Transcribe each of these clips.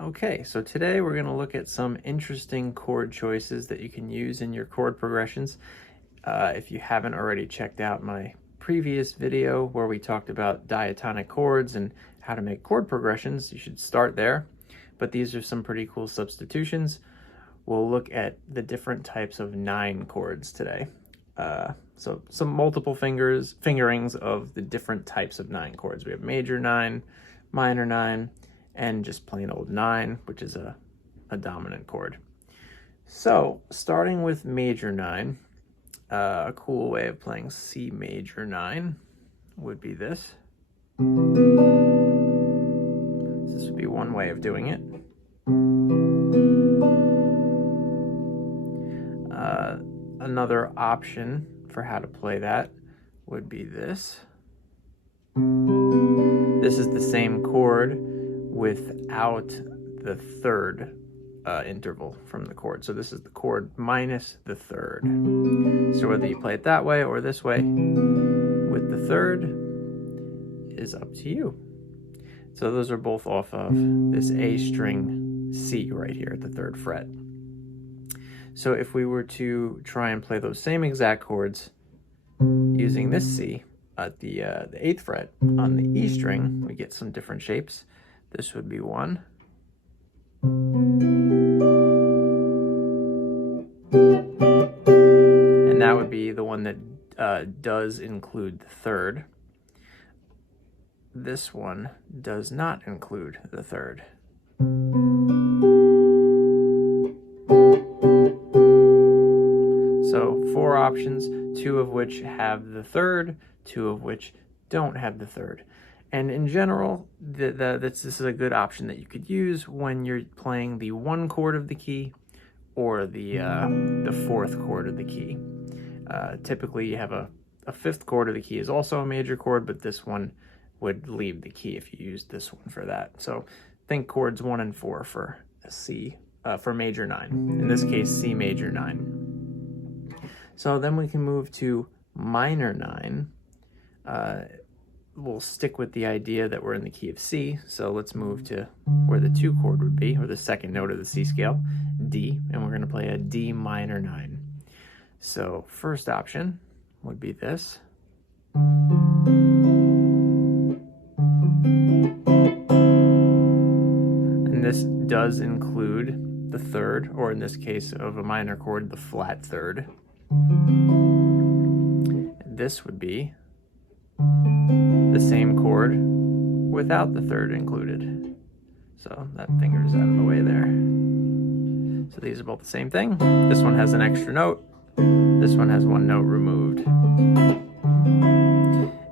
Okay, so today we're going to look at some interesting chord choices that you can use in your chord progressions. If you haven't already checked out my previous video where we talked about diatonic chords and how to make chord progressions, you should start there. But these are some pretty cool substitutions. We'll look at the different types of 9 chords today. So some multiple fingerings of the different types of 9 chords. We have major 9, minor 9, and just plain old 9, which is a dominant chord. So starting with major 9, a cool way of playing C major 9 would be this. This would be one way of doing it. Another option for how to play that would be this. This is the same chord without the third interval from the chord. So this is the chord minus the third. So whether you play it that way or this way with the third is up to you. So those are both off of this A string C right here at the 3rd fret. So if we were to try and play those same exact chords using this C at the 8th fret on the E string, we get some different shapes. This would be one. And that would be the one that does include the third. This one does not include the third. So 4 options, 2 of which have the third, 2 of which don't have the third. And in general, this is a good option that you could use when you're playing the 1 chord of the key or the 4th chord of the key. Typically, you have a 5th chord of the key is also a major chord, but this one would leave the key if you used this one for that. So think chords 1 and 4 for C, for major 9. In this case, C major 9. So then we can move to minor 9. We'll stick with the idea that we're in the key of C. So let's move to where the 2 chord would be, or the 2nd note of the C scale, D, and we're going to play a D minor 9. So first option would be this. And this does include the third, or in this case of a minor chord, the flat third. This would be the same chord without the third included. So that finger is out of the way there. So these are both the same thing. This one has an extra note. This one has 1 note removed.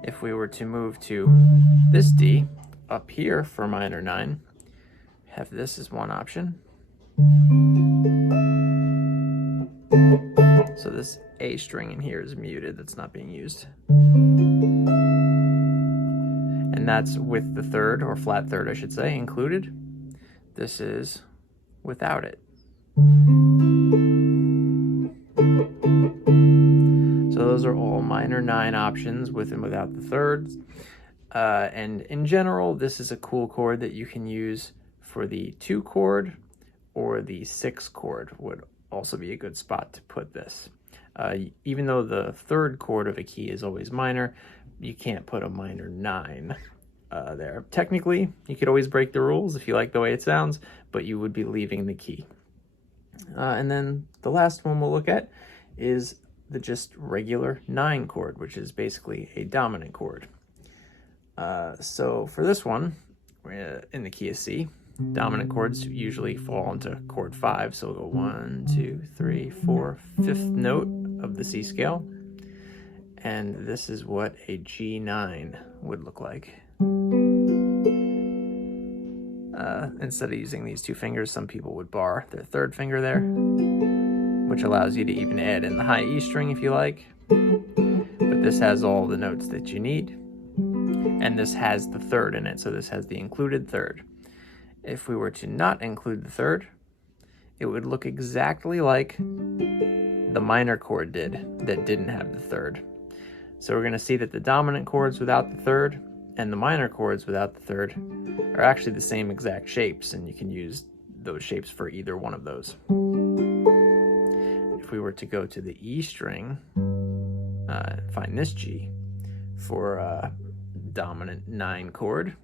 If we were to move to this D up here for minor 9, have this as one option. So this A string in here is muted, that's not being used. And that's with the third, or flat third I should say, included. This is without it. So those are all minor 9 options with and without the thirds. And in general, this is a cool chord that you can use for the 2 chord, or the 6 chord would also be a good spot to put this. Even though the 3rd chord of a key is always minor, you can't put a minor 9 there. Technically, you could always break the rules if you like the way it sounds, but you would be leaving the key. And then the last one we'll look at is the just regular 9 chord, which is basically a dominant chord. So for this one, we're in the key of C. Dominant chords usually fall into chord 5, so we'll go 1, 2, 3, 4, 5th note of the C scale. And this is what a G9 would look like. Instead of using these 2 fingers, some people would bar their 3rd finger there, which allows you to even add in the high E string if you like. But this has all the notes that you need. And this has the 3rd in it, so this has the included 3rd. If we were to not include the 3rd, it would look exactly like the minor chord did that didn't have the 3rd. So we're going to see that the dominant chords without the 3rd and the minor chords without the third are actually the same exact shapes, and you can use those shapes for either one of those. If we were to go to the E string, find this G for dominant 9 chord,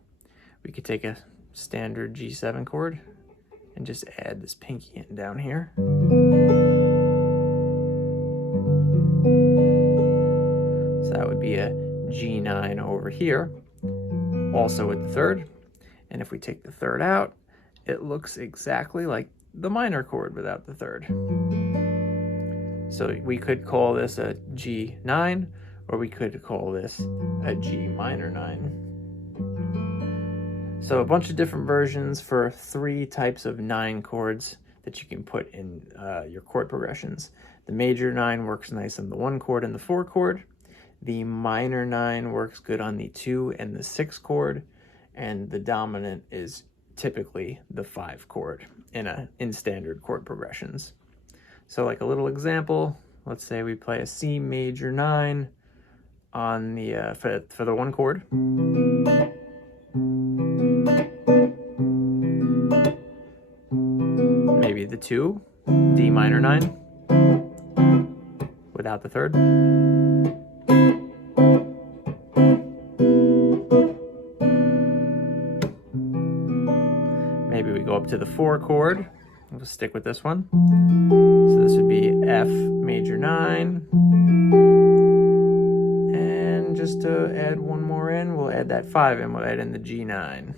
we could take a standard G7 chord and just add this pinky in down here. So that would be a G9 over here, also with the third. And if we take the third out, it looks exactly like the minor chord without the third. So we could call this a G9, or we could call this a G minor 9. So a bunch of different versions for 3 types of 9 chords that you can put in your chord progressions. The major 9 works nice on the 1 chord and the 4 chord. The minor 9 works good on the 2 and the 6 chord, and the dominant is typically the 5 chord in standard chord progressions. So like a little example, let's say we play a C major 9 on the for the 1 chord. Maybe the 2, D minor 9 without the third. Maybe we go up to the 4 chord. We'll stick with this one. So this would be F major 9. And just to add one more in, we'll add that 5 in. We'll add in the G9.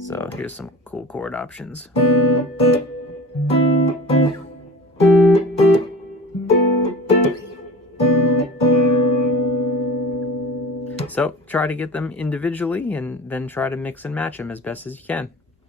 So here's some cool chord options. So try to get them individually and then try to mix and match them as best as you can.